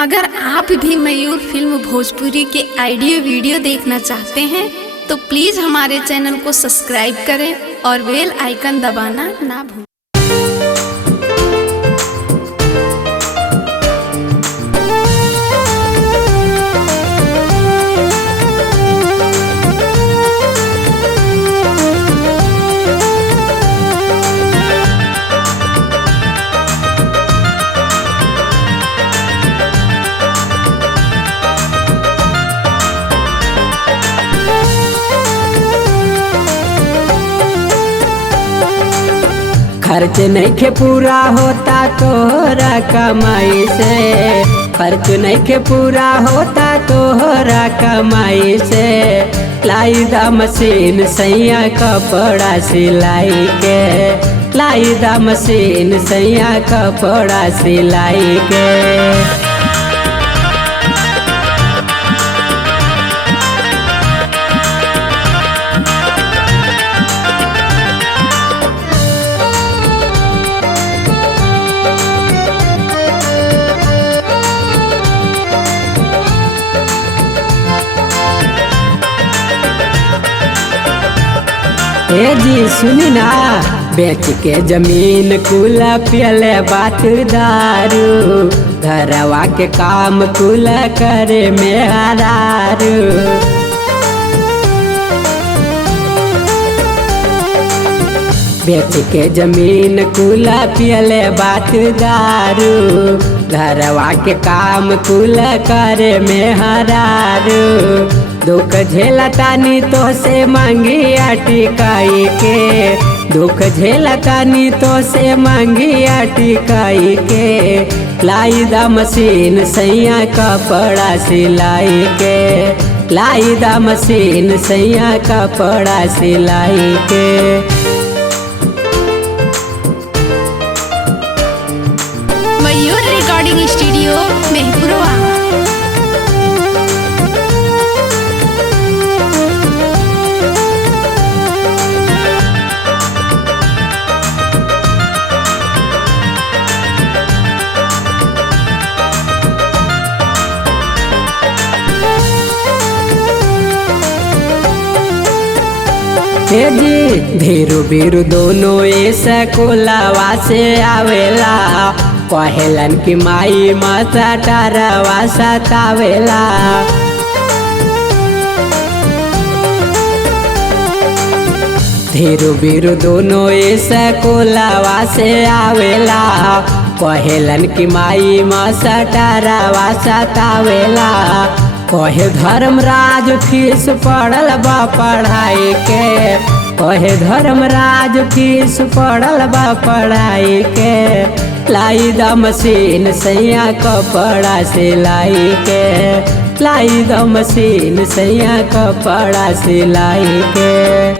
अगर आप भी मयूर फिल्म भोजपुरी के ऑडियो वीडियो देखना चाहते हैं तो प्लीज़ हमारे चैनल को सब्सक्राइब करें और बेल आइकन दबाना ना भूलें। खर्च नहीं के पूरा होता तोहरा कमाई से, खर्च नहीं के पूरा होता तोहरा कमाई से। लाई दा मशीन सैया कपड़ा सिलाई के, लाई दा मशीन सैया कपड़ा सिलाई के। ए जी सुनी ना, बेच के जमीन कुला पियले बात दारू, घरवा के काम कुला करे में हरारू। बेच के जमीन कुला पियले बात दारू, घरवा के काम कुला करे में हरारू। दुख झेला तानी तो से मांगी टिकाई के, दुख झेला तानी तो से मांगी टिकाई के। लाई दा मशीन सैया कपड़ा सिलाई के, लाई दा मशीन सैया कपड़ा सिलाई के। मयूर रिकॉर्डिंग स्टूडियो मेहपुरवा। जी भीरू भीरू दोनों ऐसा कोलावा से आवेला, कहेलन की माई माता टारवा सतावेला। धीरू बीरू दोनों ऐसा कोलावा से आवेला, कहेलन की माई माता टारवा सतावेला। कहे धर्मराज फीस पड़ल बा पढ़ाई के, कहे धर्मराज फीस पड़ल बा पढ़ाई के। लाई दा मशीन सैया कपड़ा सिलाई के, लाई दा मशीन सैया कपड़ा सिलाई के।